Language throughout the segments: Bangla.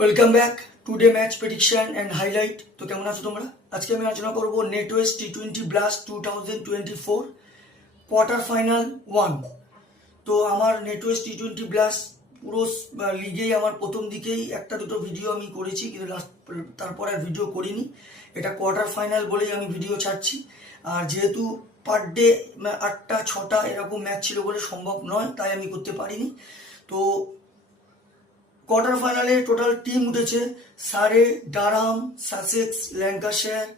Welcome back today match prediction and highlight. তো কেমন আছো তোমরা? আজকে আমি আলোচনা করব নেটওয়েস্ট টি20 ব্লাস্ট 2024 কোয়ার্টার ফাইনাল 1। তো আমার নেটওয়েস্ট টি20 ব্লাস্ট পুরো লিগেই আমার প্রথম দিকেই একটা দুটো ভিডিও আমি করেছি, কিন্তু তারপর আর ভিডিও করিনি। এটা কোয়ার্টার ফাইনাল বলেই আমি ভিডিও ছাড়ছি। আর যেহেতু পার ডে 8টা 6টা এরকম ম্যাচ ছিল বলে সম্ভব নয়, তাই আমি করতে পারিনি। তো কোয়ার্টার ফাইনালে টোটাল টিম উঠেছে: Surrey, Durham, Sussex, Lancashire,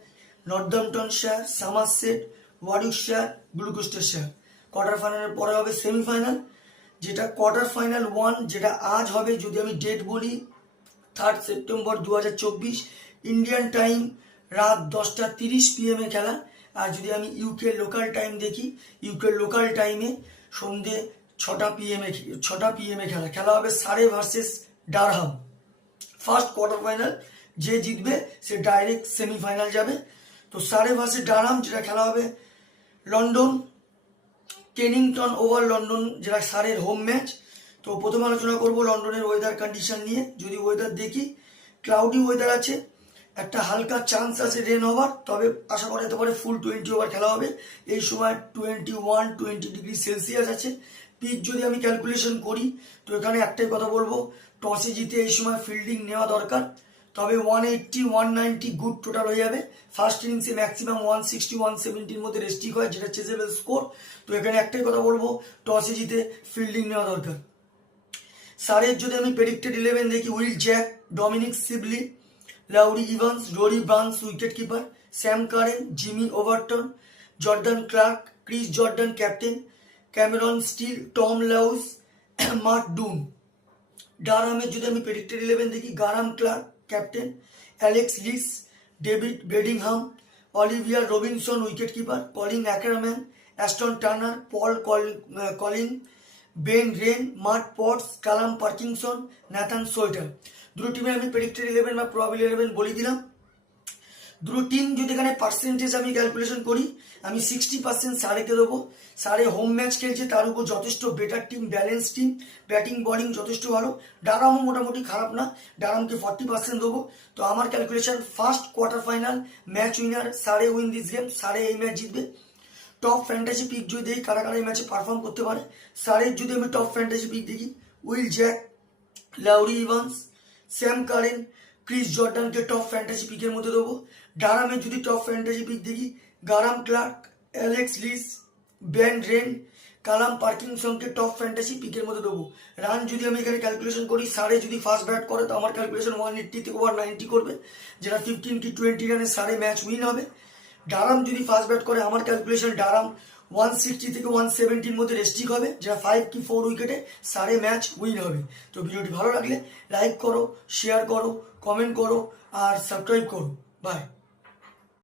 Northamptonshire, Somerset, Warwickshire, Gloucestershire. Quarter ফাইনালের পরে হবে সেমিফাইনাল, যেটা কোয়ার্টার ফাইনাল 1, যেটা আজ হবে। যদি আমি ডেট বলি, 3 সেপ্টেম্বর 2024 ইন্ডিয়ান টাইম রাত 10:30 PM খেলা। আর যদি আমি ইউকে লোকাল টাইম দেখি, ইউকে লোকাল টাইমে সন্ধে 6টা PM খেলা হবে সারে versus Durham. First quarter final যে জিতবে সে ডাইরেক্ট সেমিফাইনাল যাবে। তো সারে ভার্সেস ডারহাম যেটা খেলা হবে লন্ডন, কেনিংটন ওভার লন্ডন, যেটা সারের হোম ম্যাচ। তো প্রথমে আলোচনা করব লন্ডনের ওয়েদার কন্ডিশন নিয়ে। যদি ওয়েদার দেখি, ক্লাউডি ওয়েদার আছে, একটা হালকা চান্স আছে রেন হওয়ার, তবে আশা করা যেতে পারে ফুল 20 ওভার খেলা হবে। এই সময় 21-20 ডিগ্রি সেলসিয়াস আছে। পিচ যদি আমি ক্যালকুলেশন করি, তো এখানে একটাই কথা বলবো, টসে জিতে এই সময় ফিল্ডিং নেওয়া দরকার। তবে 180-190 গুড টোটাল হয়ে যাবে। ফার্স্ট ইনিংসে ম্যাক্সিমাম 160-170 মধ্যে রেস্ট্রিক হয়, যেটা চেজেবল স্কোর। তো এখানে একটাই কথা বলবো, টসে জিতে ফিল্ডিং নেওয়া দরকার। সারের যদি আমি প্রেডিক্টেড 11 দেখি, Will Jacks, Dominic Sibley, Laurie Evans, Rory Burns wicket keeper, Sam Curran, Jamie Overton, Jordan Clark, Chris Jordan captain, Cameron Steel, Tom Lawes, Mark Dunn. ডারহামের যদি আমি প্রেডিক্টেড 11 দেখি, Graham Clark captain, Alex Lees, David Bedingham, Oliver Robinson wicket keeper, Colin Ackermann, Ashton Turner, Paul Coughlin, Ben Raine, Mark Potts, Callum Parkinson, Nathan Sowter. দুটো টিমে আমি প্রেডিক্টেড 11 বা প্রবাবল 11 বলে দিলাম। দুটো টিম যদি এখানে পার্সেন্টেজ আমি ক্যালকুলেশন করি, আমি 60% সারেকে দেবো। সারে হোম ম্যাচ খেলছে, তার উপর যথেষ্ট better team, balance team, batting bowling যথেষ্ট ভালো। ডারহামও মোটামুটি খারাপ না, ডারহামকে 40% দেবো। তো আমার calculation first quarter final match winner সারে, উইন দিস গেম, সারে এই ম্যাচ জিতবে। টপ ফ্যান্টাসি পিক যদি দেখি, কারা কারা এই ম্যাচে পারফর্ম করতে পারে, সারের যদি আমি টপ ফ্যান্টাসি পিক দেখি, Will Jacks, Laurie Evans, Sam Curran, Chris জর্ডানকে টপ ফ্যান্টাসি পিকের মধ্যে দেবো। ডারহামের যদি টপ ফ্যান্টাসি পিক দেখি, Graham Clark, Alex Lees, Ben Raine, Callum পার্কিনসনকে টপ ফ্যান্টাসি পিকের মধ্যে দেবো। রান যদি আমি এখানে ক্যালকুলেশন করি, সারে যদি ফার্স্ট ব্যাট করে, তো আমার ক্যালকুলেশন 180 থেকে ওভার 90 করবে, যেটা 15 কি 20 রানে সারে ম্যাচ উইন হবে। ডারহাম যদি ফার্স্ট ব্যাট করে, আমার ক্যালকুলেশন ডারহাম 160 থেকে 170 মধ্যে রেস্ট্রিক হবে, যেটা 5 কি 4 উইকেটে সারে ম্যাচ উইন হবে। তো ভিডিওটি ভালো লাগলে লাইক করো, শেয়ার করো, কমেন্ট করো আর সাবস্ক্রাইব করো। বাই।